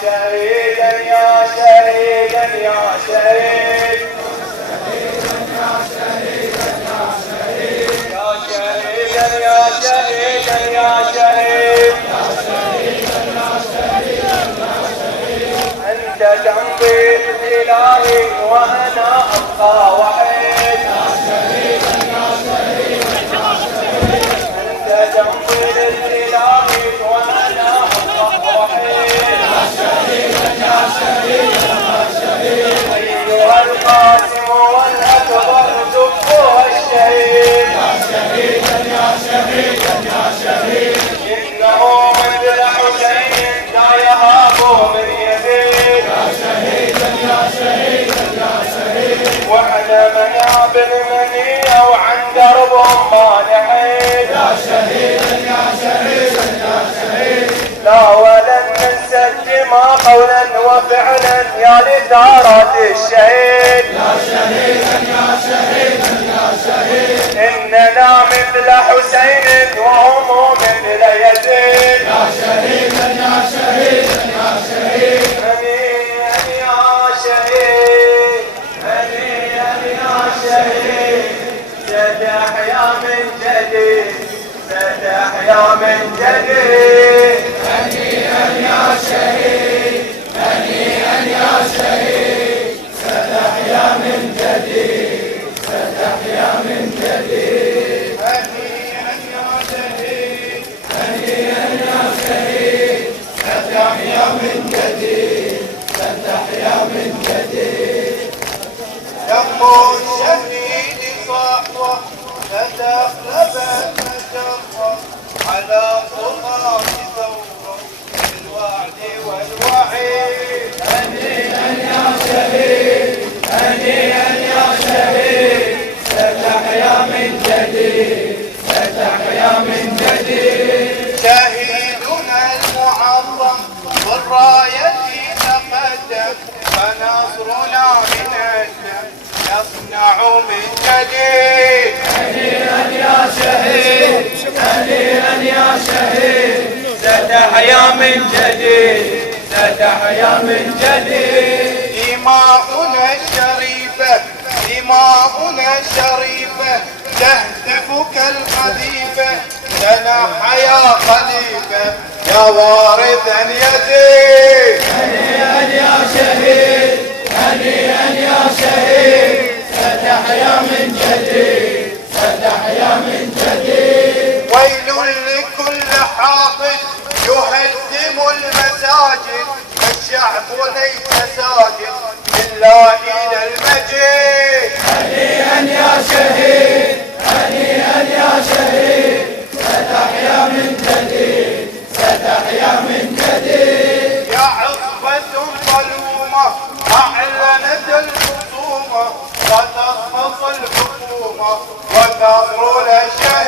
شهيدا يا شهيدا يا شهيد يا شهيدا يا شهيدا يا شهيد أنت تنظير إلهي وأنا أبقى وحيد أنت تنظير إلهي وأنا أبقى وحيد أيها القاسم والأكبر زكوها الشهيد إنه مثل حسين لا يهاب من يزيد وإحنا منابر منية وعن دربهم ما نحيد لا ولن ننسى الدماء قولا وفعلا يا لثارات الشهيد إننا مثل حسين وهم مثل يزيد هنيئا يا شهيد هنيئا يا شهيد ستحيا من جديد ستحيا من جديد هنيئا يا شهيد هنيئا يا شهيد ستحيا من جديد ستحيا من جديد هنيئا يا شهيد هنيئا يا شهيد ستحيا من جديد ستحيا من جديد دم الشهيد صحوة فتخلف المجرة على طغاة ثورة بالوعد والوعيد هنيئا يا شهيد هنيئا يا شهيد ستحيا من جديد ستحيا من جديد شهيدنا المعظم والراية تقدم فنصرنا من الدم يصنع من جديد هنيئا يا شهيد هنيئا يا شهيد ستحيا من جديد ستحيا من جديد دماؤنا الشريفة دماؤنا الشريفة تهتف كالقذيفة لنا حيا خليفة يا وارثا يزيد هنيئا يا شهيد هنيئا يا شهيد ستحيا من جديد ستحيا من جديد ويل لكل حاقد يهدم المساجد الشعب ليس ساجد إلا إلى المجيد هنيئا يا شهيد هنيئا يا شهيد ستحيا من جديد ستحيا من جديد يا عصبة ظلومة أعلنت الخصومة وتسقط الحكومة وتظهر الشهيد